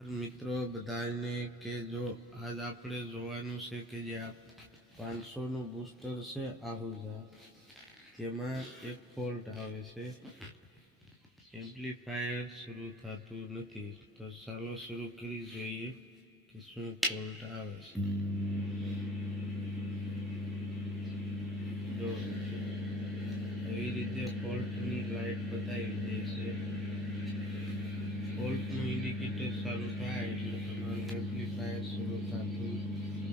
મિત્રો બધાને કે જો આજ આપણે જોવાનું છે કે જે આ 500નું બૂસ્ટર છે આહુજા, તેમાં એક ફોલ્ટ આવે છે, એમ્પ્લીફાયર શરૂ થતું નથી. તો ચાલો શરૂ કરી જોઈએ કે શું ફોલ્ટ આવે છે. જો એવી રીતે ફોલ્ટની લાઇટ બતાવી દે છે. ફોલ્ટનું ઇન્ડિકેટર ચાલુ થાય એટલે તમારું એમ્પ્લીફાયર શરૂ થતું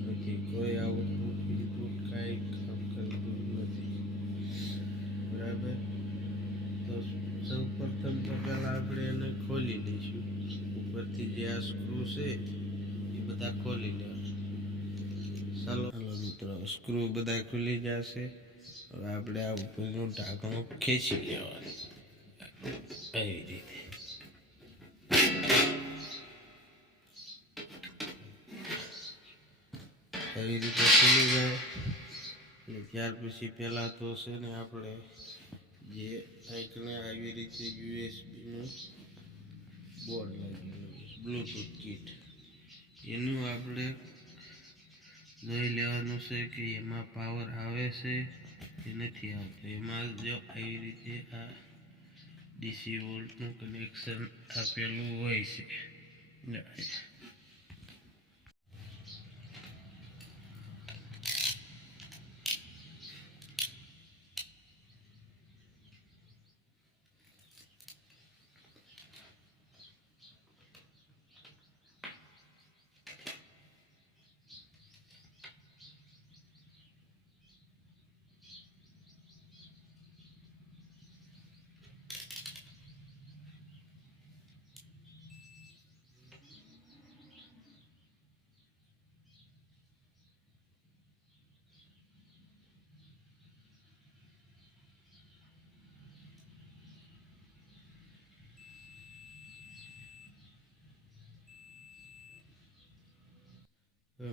નથી, કોઈ આઉટપુટ ઇનપુટ કાંઈ કામ કરતું નથી. બરાબર, તો સૌ પ્રથમ તો પહેલાં આપણે એને ખોલી લઈશું. ઉપરથી જે આ સ્ક્રૂ છે એ બધા ખોલી લેવા. ચાલો મિત્રો, સ્ક્રૂ બધા ખુલી જશે. હવે આપણે આ ઉપરનું ઢાંકણું ખેંચી લેવાનું એવી રીતે. એવી રીતે ખુલી જાય એટલે ત્યાર પછી પહેલાં તો છે ને આપણે જે કંઈકને આવી રીતે યુએસબીનું બોર્ડ લાગેલું બ્લૂટૂથ કીટ, એનું આપણે જોઈ લેવાનું છે કે એમાં પાવર આવે છે કે નથી આવતો. એમાં જો આવી રીતે આ ડીસી વોલ્ટનું કનેક્શન આપેલું હોય છે.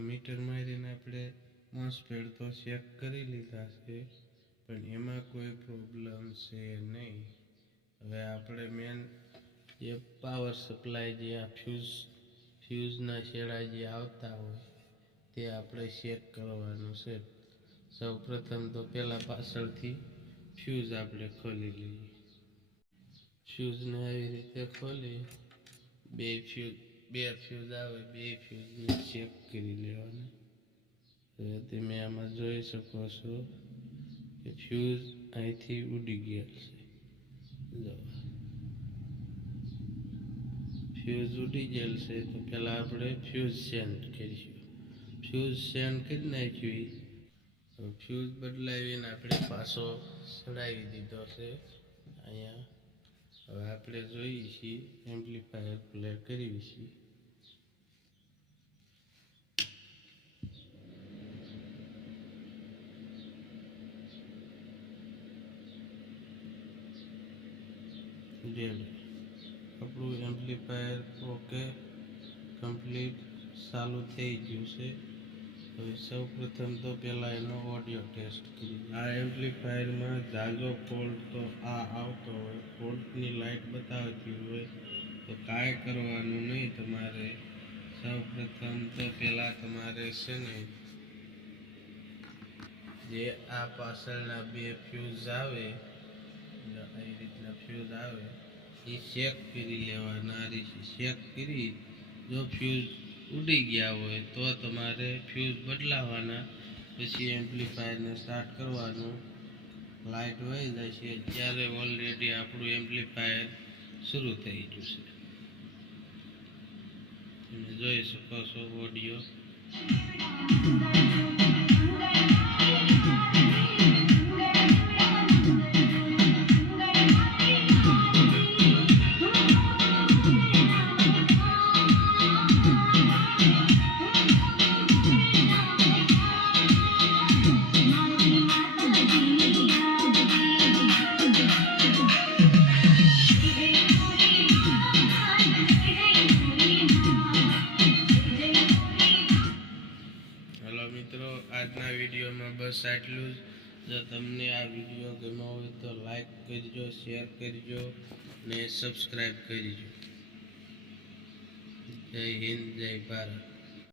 મીટર મારીને આપણે મોસ્ફેટ તો ચેક કરી લીધા છે, પણ એમાં કોઈ પ્રોબ્લેમ છે નહીં. હવે આપણે મેન જે પાવર સપ્લાય, જે આ ફ્યુઝના છેડા જે આવતા હોય તે આપણે ચેક કરવાનું છે. સૌ પ્રથમ તો પહેલાં પાછળથી ફ્યુઝ આપણે ખોલી લઈએ. ફ્યુઝને આવી રીતે ખોલી બે ફ્યુઝ આવે, બે ફ્યુઝને ચેક કરી લેવાના. હવે તમે આમાં જોઈ શકો છો કે ફ્યુઝ અહીંથી ઉડી ગયા છે. જો ફ્યુઝ ઉડી ગયેલ છે, તો પહેલાં આપણે ફ્યુઝ ચેન્જ કરીશું. ફ્યુઝ ચેન્જ કરી નાખ્યું. ફ્યુઝ બદલાવીને આપણે પાછો ચડાવી દીધો છે અહીંયા. હવે આપણે જોઈએ છીએ એમ્પ્લીફાયર પ્લે કરીએ છીએ. આપણું એમ્પ્લીફાયર ઓકે કમ્પ્લીટ ચાલુ થઈ ગયું છે. હવે સૌ પ્રથમ તો પહેલાં એનો ઓડિયો ટેસ્ટ કરીએ. આ એમ્પ્લીફાયરમાં ઝાઝો ફોલ્ટ તો આ આવતો હોય, ફોલ્ટની લાઇટ બતાવતી હોય તો કાંઈ કરવાનું નહીં તમારે. સૌ પ્રથમ તો પહેલાં તમારે છે ને જે આ પાછળના બે ફ્યુઝ આવે, આવી રીતના ફ્યુઝ આવે, એ ચેક કરી લેવાના. ચેક કરી જો ફ્યુઝ ઉડી ગયા હોય તો તમારે ફ્યુઝ બદલાવાના. પછી એમ્પ્લીફાયરને સ્ટાર્ટ કરવાનું. લાઇટ વહી જાય છે ત્યારે ઓલરેડી આપણું એમ્પ્લીફાયર શરૂ થઈ ગયું છે. તમે જોઈ શકો છો ઓડિયો. મિત્રો, આજના વિડીયોમાં બસ આટલું જ. જો તમને આ વિડીયો ગમ્યો હોય તો લાઈક કરજો, શેર કરજો ને સબસ્ક્રાઈબ કરજો. જય હિન્દ, જય ભારત.